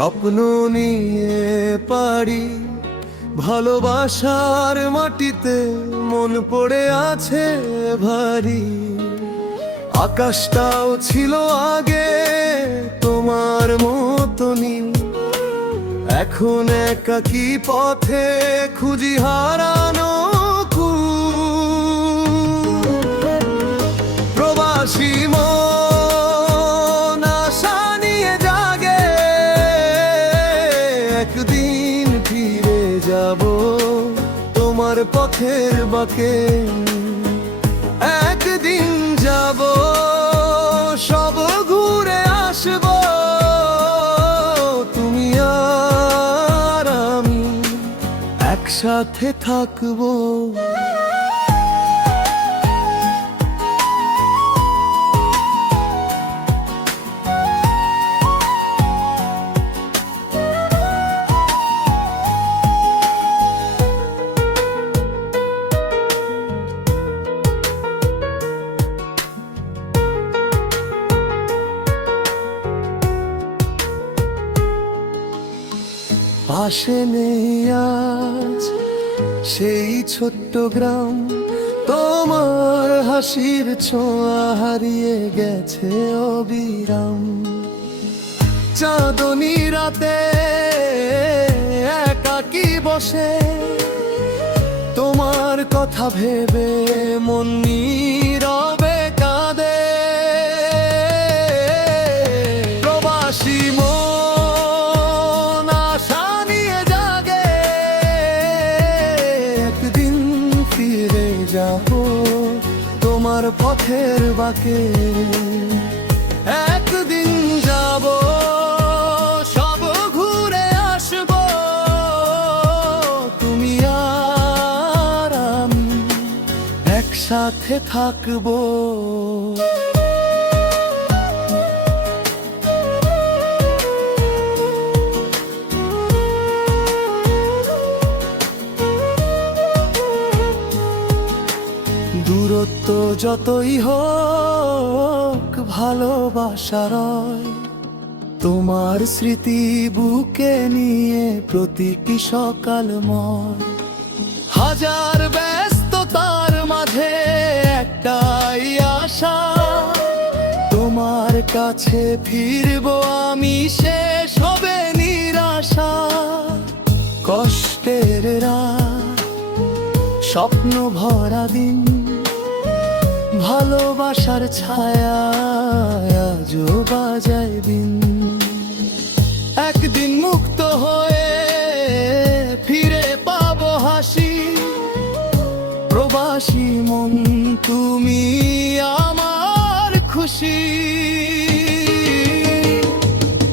স্বপ্ন নিয়ে পারি ভালোবাসার মাটিতে মন পড়ে আছে ভারী। আকাশটাও ছিল আগে তোমার মতো নীল, এখন একাকী পথে খুঁজি হারানো কুল। প্রবাসী মন আশা নিয়ে জাগে, একদিন ফিরে যাব তোমার পথের বাঁকে। একদিন যাব, সব ঘুরে আসব, তুমি আর আমি একসাথে থাকবো। পাশে নেই আজ সেই ছোট্ট গ্রাম, তোমার হাসির ছোঁয়া হারিয়ে গেছে অবিরাম। চাঁদনী রাতে একাকী বসে, তোমার কথা ভেবে মন নীরবে কাঁদে। প্রবাসী তোমার পথের বাঁকে। একদিন যাব, সব ঘুরে আসব, তুমি আর আমি একসাথে থাকবো। দূরত্ব যতই হোক ভালোবাসা রয়, তোমার স্মৃতি বুকে নিয়ে প্রতিটি সকালময়। হাজার ব্যস্ততার মাঝে একটাই আশা, তোমার কাছে ফিরবো আমি, শেষ হবে নিরাশা। কষ্টের রাত, স্বপ্ন ভরা দিন, ভালোবাসার ছায়া আজও বাজায় বিন। একদিন মুক্ত হয়ে ফিরে পাবো হাসি, প্রবাসী মন তুমি আমার খুশি।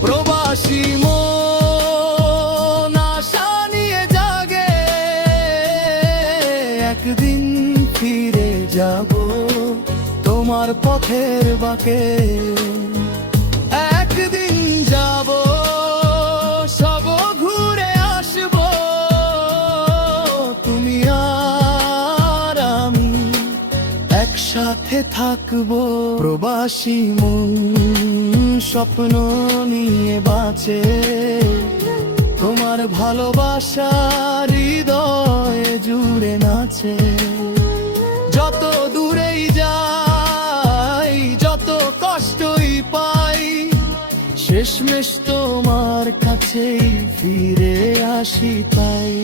প্রবাসী মন আশা নিয়ে জাগে, একদিন ফিরে যাব তোমার পথের বাঁকে। একদিন যাব, সব ঘুরে আসব, তুমি আর আমি একসাথে থাকবো। প্রবাসী মন স্বপ্ন নিয়ে বাঁচে, তোমার ভালোবাসা হৃদয়ে জুড়ে নাচে। যত দূরেই যাই, যত কষ্টই পাই, শেষমেশ তোমার কাছেই ফিরে আসি তাই।